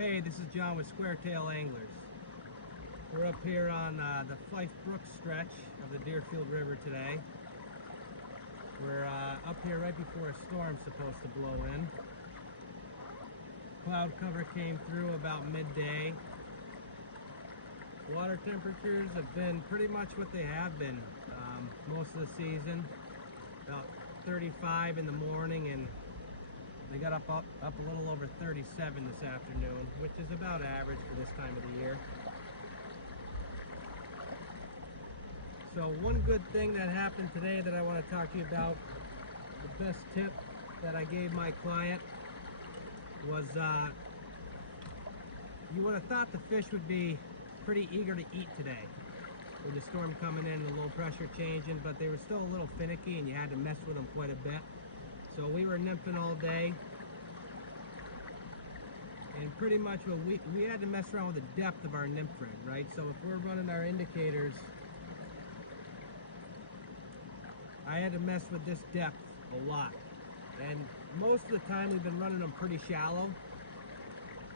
Hey, this is John with SquareTail Anglers. We're up here on the Fife Brook stretch of the Deerfield River today. We're up here right before a storm's supposed to blow in. Cloud cover came through about midday. Water temperatures have been pretty much what they have been most of the season. About 35 in the morning, and they got up a little over 37 this afternoon, which is about average for this time of the year. So one good thing that happened today that I want to talk to you about, the best tip that I gave my client was you would have thought the fish would be pretty eager to eat today with the storm coming in, the low pressure changing, but they were still a little finicky and you had to mess with them quite a bit. So we were nymphing all day, and pretty much what we had to mess around with the depth of our nymph rig, right? So if we're running our indicators, I had to mess with this depth a lot. And most of the time we've been running them pretty shallow,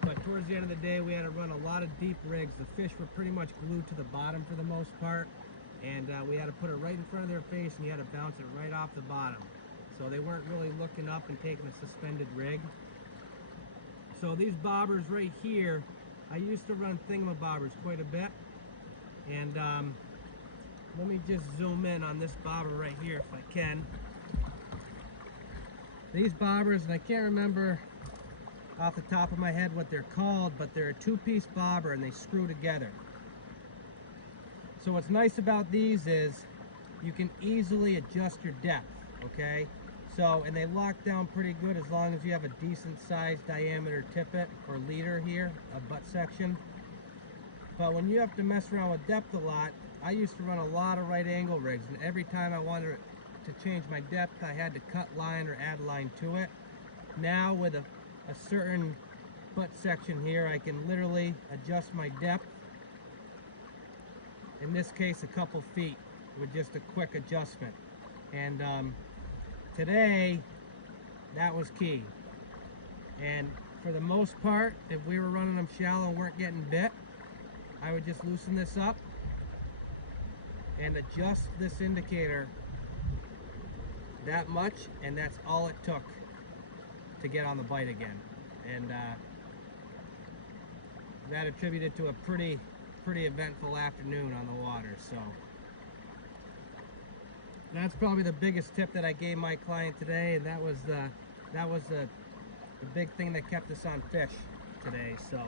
but towards the end of the day we had to run a lot of deep rigs. The fish were pretty much glued to the bottom for the most part, and we had to put it right in front of their face and you had to bounce it right off the bottom. So they weren't really looking up and taking a suspended rig. So these bobbers right here, I used to run thingamabobbers quite a bit. And let me just zoom in on this bobber right here if I can. These bobbers, and I can't remember off the top of my head what they're called, but they're a two-piece bobber and they screw together. So what's nice about these is you can easily adjust your depth, okay? So, and they lock down pretty good as long as you have a decent sized diameter tippet or leader here, a butt section. But when you have to mess around with depth a lot, I used to run a lot of right angle rigs, and every time I wanted to change my depth, I had to cut line or add line to it. Now with a certain butt section here, I can literally adjust my depth. In this case, a couple feet with just a quick adjustment. And today, that was key. And for the most part, if we were running them shallow and weren't getting bit, I would just loosen this up and adjust this indicator that much, and that's all it took to get on the bite again. And that attributed to a pretty eventful afternoon on the water. So that's probably the biggest tip that I gave my client today, and that was the big thing that kept us on fish today. So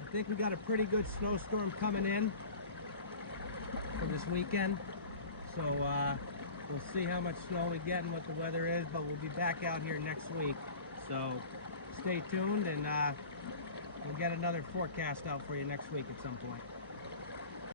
I think we got a pretty good snowstorm coming in for this weekend. So we'll see how much snow we get and what the weather is, but we'll be back out here next week. So stay tuned, and we'll get another forecast out for you next week at some point.